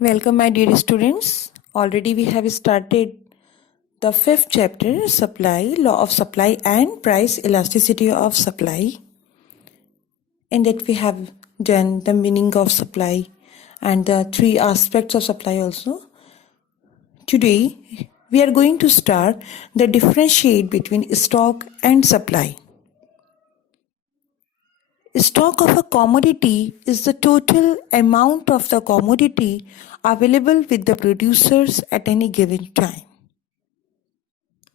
Welcome, my dear students. Already we have started the fifth chapter, supply, law of supply and price elasticity of supply. In that we have done the meaning of supply and the three aspects of supply also. Today we are going to start the differentiate between stock and supply. Stock of a commodity is the total amount of the commodity available with the producers at any given time.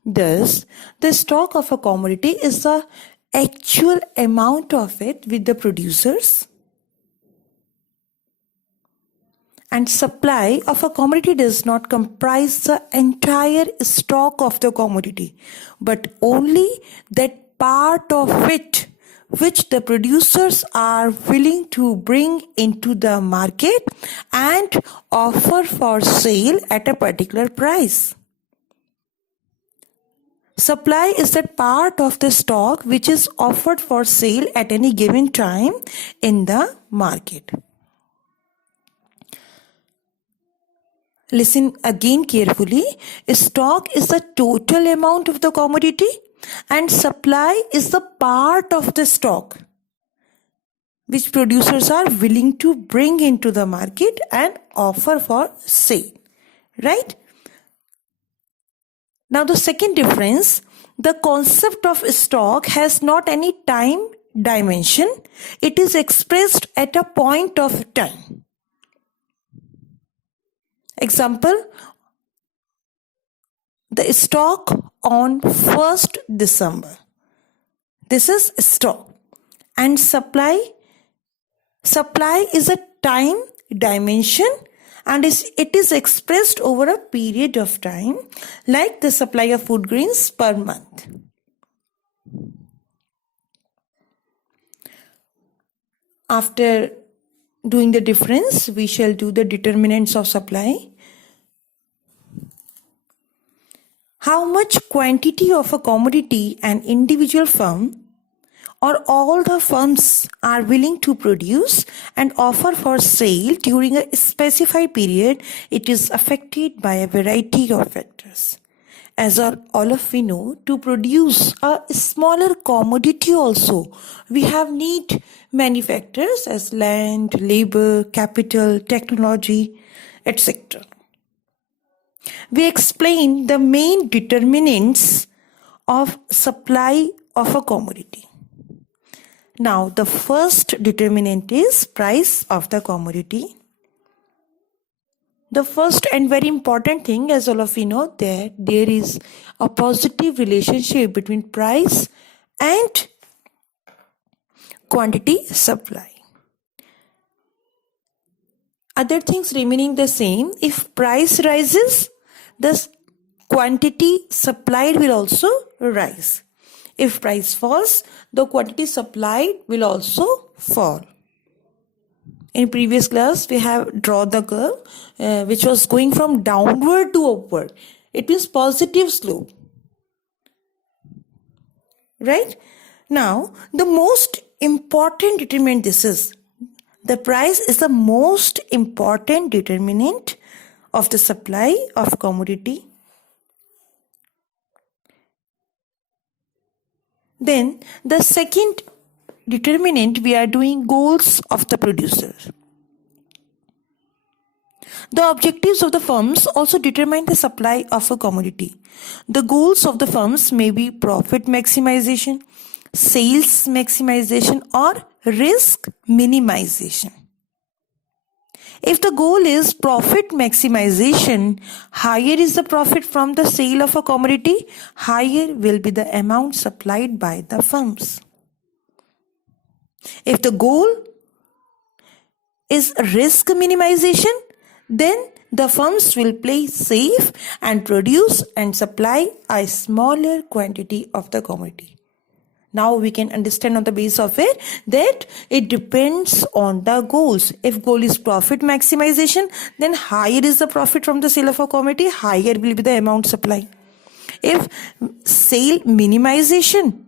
Thus, the stock of a commodity is the actual amount of it with the producers, and supply of a commodity does not comprise the entire stock of the commodity, but only that part of it which the producers are willing to bring into the market and offer for sale at a particular price. Supply is that part of the stock which is offered for sale at any given time in the market. Listen again carefully. Stock is the total amount of the commodity and supply is the part of the stock which producers are willing to bring into the market and offer for sale. Right? Now the second difference, the concept of stock has not any time dimension. It is expressed at a point of time. Example, the stock on 1st December. This is stock. And supply is a time dimension and it is expressed over a period of time, like the supply of food grains per month. After doing the difference, we shall do the determinants of supply. How much quantity of a commodity an individual firm or all the firms are willing to produce and offer for sale during a specified period, it is affected by a variety of factors. As all of we know, to produce a smaller commodity also, we have need many factors as land, labor, capital, technology, etc. We explain the main determinants of supply of a commodity. Now, the first determinant is price of the commodity. The first and very important thing, as all of you know, that there is a positive relationship between price and quantity supply. Other things remaining the same, if price rises, the quantity supplied will also rise. If price falls, the quantity supplied will also fall. In previous class, we have drawn the curve which was going from downward to upward. It means positive slope. Right? Now, the most important determinant this is. The price is the most important determinant of the supply of commodity. Then the second determinant, we are doing goals of the producer. The objectives of the firms also determine the supply of a commodity. The goals of the firms may be profit maximization, sales maximization, or risk minimization. If the goal is profit maximization, higher is the profit from the sale of a commodity, higher will be the amount supplied by the firms. If the goal is risk minimization, then the firms will play safe and produce and supply a smaller quantity of the commodity. Now we can understand on the basis of it that it depends on the goals. If goal is profit maximization, then higher is the profit from the sale of a commodity, higher will be the amount supply. If sale minimization,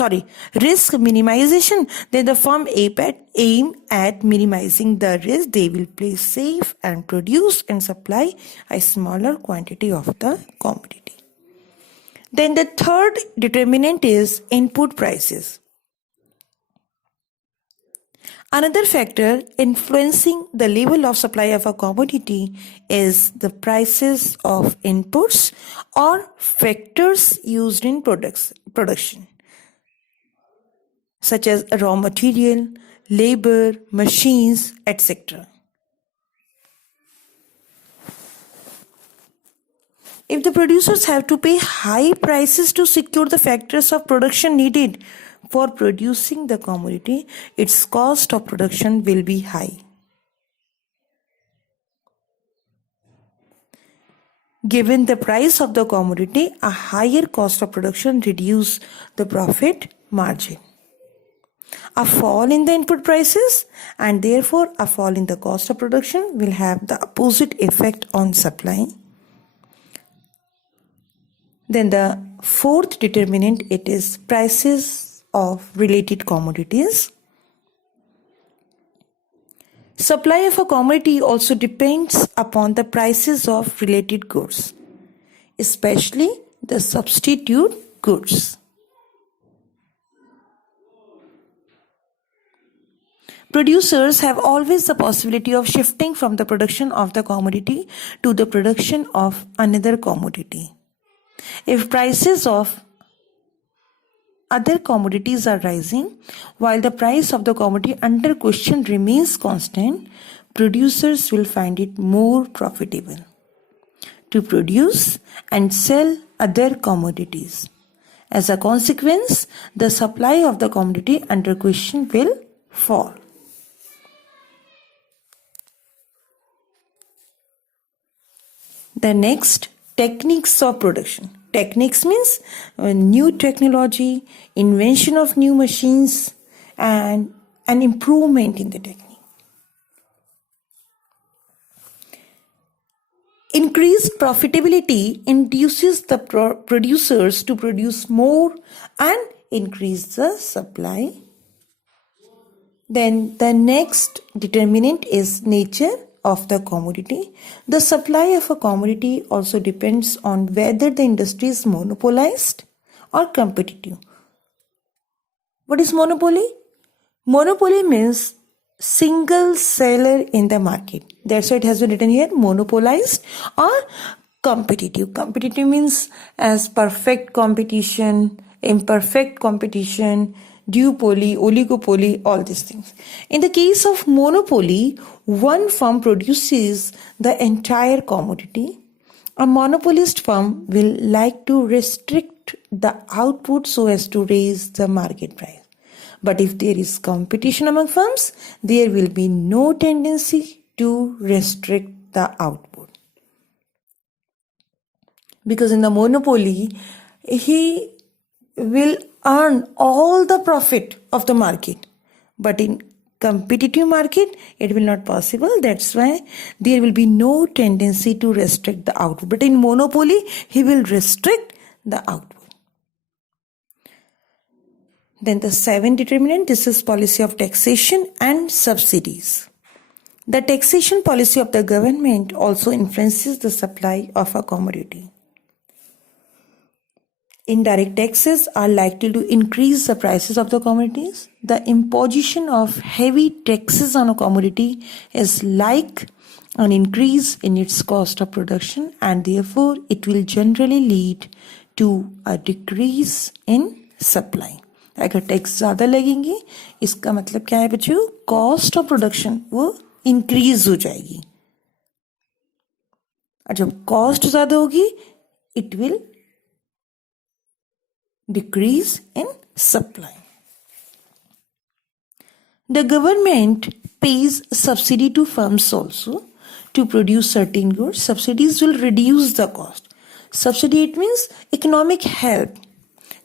risk minimization, then the firm aim at minimizing the risk. They will play safe and produce and supply a smaller quantity of the commodity. Then the third determinant is input prices. Another factor influencing the level of supply of a commodity is the prices of inputs or factors used in production, such as raw material, labor, machines, etc. If the producers have to pay high prices to secure the factors of production needed for producing the commodity, its cost of production will be high. Given the price of the commodity, a higher cost of production reduces the profit margin. A fall in the input prices and therefore a fall in the cost of production will have the opposite effect on supply. Then the fourth determinant, it is prices of related commodities. Supply of a commodity also depends upon the prices of related goods, especially the substitute goods. Producers have always the possibility of shifting from the production of the commodity to the production of another commodity. If prices of other commodities are rising, while the price of the commodity under question remains constant, producers will find it more profitable to produce and sell other commodities. As a consequence, the supply of the commodity under question will fall. The next, techniques of production. Techniques means new technology, invention of new machines, and an improvement in the technique. Increased profitability induces the producers to produce more and increase the supply. Then the next determinant is nature of the commodity. The supply of a commodity also depends on whether the industry is monopolized or competitive. What is monopoly? Monopoly means single seller in the market. That's why it has been written here, monopolized or competitive. Competitive means as perfect competition, imperfect competition, duopoly, oligopoly, all these things. In the case of monopoly, one firm produces the entire commodity. A monopolist firm will like to restrict the output so as to raise the market price. But if there is competition among firms, there will be no tendency to restrict the output. Because in the monopoly, he will earn all the profit of the market. But in competitive market, it will not possible. That's why there will be no tendency to restrict the output. But in monopoly, he will restrict the output. Then the seventh determinant, this is policy of taxation and subsidies. The taxation policy of the government also influences the supply of a commodity. Indirect taxes are likely to increase the prices of the commodities. The imposition of heavy taxes on a commodity is like an increase in its cost of production, and therefore it will generally lead to a decrease in supply. अगर tax ज़्यादा लगेंगे, इसका मतलब क्या है बच्चों? Cost of production वो increase हो जाएगी, और जब कॉस्ट ज़्यादा होगी, it will decrease in supply. The government pays subsidy to firms also to produce certain goods. Subsidies will reduce the cost. Subsidy, it means economic help.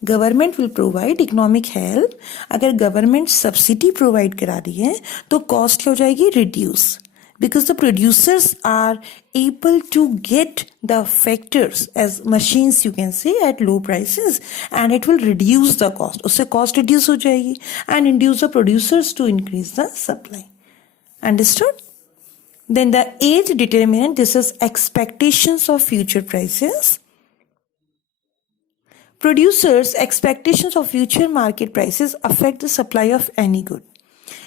Government will provide economic help. अगर government subsidy provide करा रही है तो cost क्या हो जाएगी? Reduce. because the producers are able to get the factors as machines, you can say, at low prices, and it will reduce the cost. उससे cost reduce हो जाएगी and induce the producers to increase the supply. Understood? Then the eighth determinant, this is expectations of future prices. Producers' expectations of future market prices affect the supply of any good.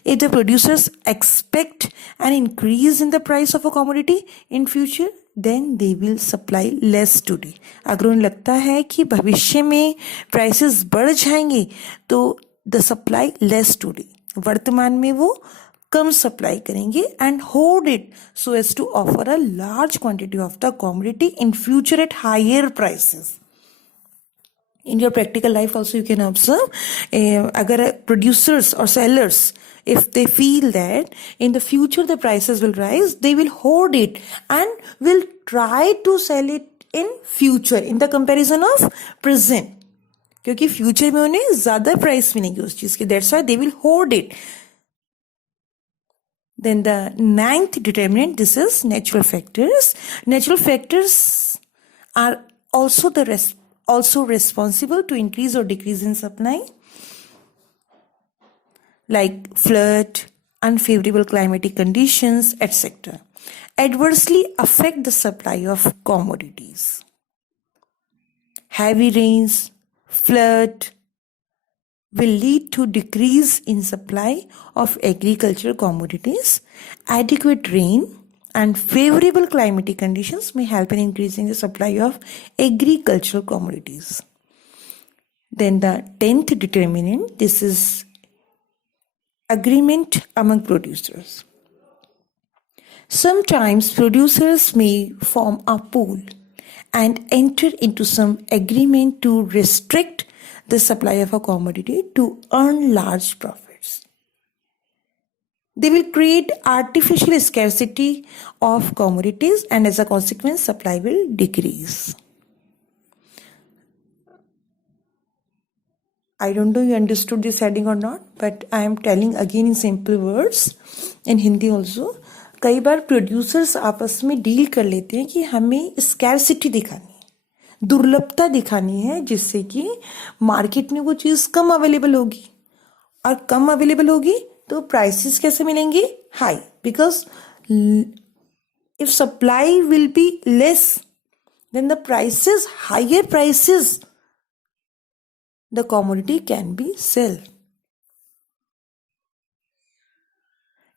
If the producers expect an increase in the price of a commodity in future, then they will supply less today. अगर उन्हें लगता है कि भविष्य में prices बढ़ जाएंगे तो the supply less today. वर्तमान में वो कम सप्लाई करेंगे and hoard it so as to offer a large quantity of the commodity in future at higher prices. In your practical life also you can observe, agar producers or sellers, if they feel that in the future the prices will rise, they will hoard it and will try to sell it in future in the comparison of present, क्योंकि future में उन्हें ज़्यादा price मिलेगी उस चीज़ की, that's why they will hoard it. Then the ninth determinant, this is natural factors. Natural factors are also responsible to increase or decrease in supply, like flood, unfavorable climatic conditions, etc. adversely affect the supply of commodities. Heavy rains, flood will lead to decrease in supply of agricultural commodities. Adequate rain and favorable climatic conditions may help in increasing the supply of agricultural commodities. Then the 10th determinant, this is agreement among producers. Sometimes producers may form a pool and enter into some agreement to restrict the supply of a commodity to earn large profits. They will create artificial scarcity of commodities and as a consequence supply will decrease. I don't know you understood this heading or not, but I am telling again in simple words in Hindi also. कई बार producers आपस में deal कर लेते हैं कि हमें scarcity दिखानी है, दुर्लभता दिखानी है, जिससे कि मार्केट में वो चीज़ कम अवेलेबल होगी और कम अवेलेबल होगी तो प्राइसेस कैसे मिलेंगे? High, because if supply will be less than the prices, higher prices, the commodity can be sell.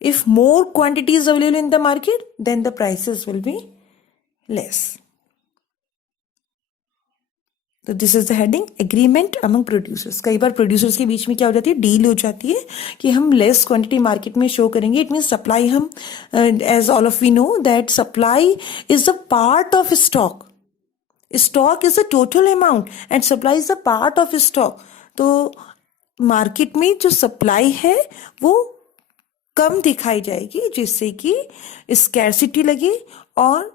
If more quantity is available in the market, then the prices will be less. तो this is the heading agreement among producers. कई बार producers के बीच में क्या हो जाती है, deal हो जाती है कि हम लेस क्वांटिटी मार्केट में शो करेंगे. इट मीन्स सप्लाई हम, as all of we know that supply is the part of stock. Stock is the total amount and supply is the part of stock. तो market में जो supply है वो कम दिखाई जाएगी जिससे कि स्कैरसिटी लगे और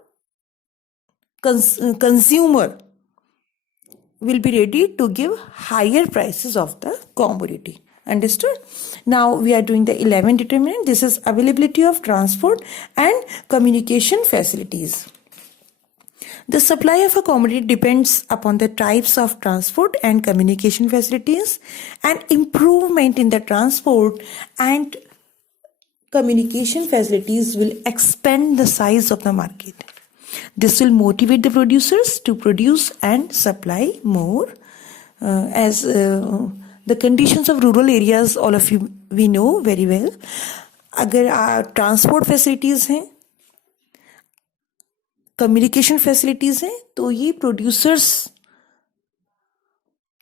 consumer will be ready to give higher prices of the commodity. Understood? Now we are doing the 11th determinant. This is availability of transport and communication facilities. The supply of a commodity depends upon the types of transport and communication facilities. An improvement in the transport and communication facilities will expand the size of the market. This will motivate the producers to produce and supply more. As the conditions of rural areas, all of you we know very well. अगर transport facilities हैं, communication facilities हैं, तो ये producers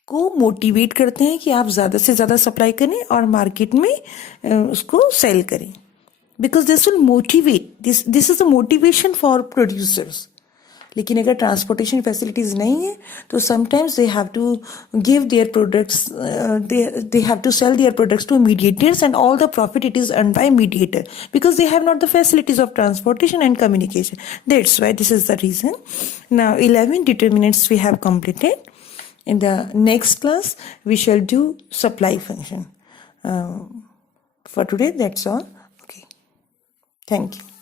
को motivate करते हैं कि आप ज़्यादा से ज़्यादा सप्लाई करें और मार्केट में उसको सेल करें. Because this will motivate, this is the motivation for producers. लेकिन अगर ट्रांसपोर्टेशन फैसिलिटीज नहीं है तो sometimes they have to give their products, they have to sell their products to mediators and all the profit it is earned by mediator because they have not the facilities of transportation and communication. That's why this is the reason. Now 11 determinants we have completed. In the next class we shall do supply function. For today that's all. Okay, thank you.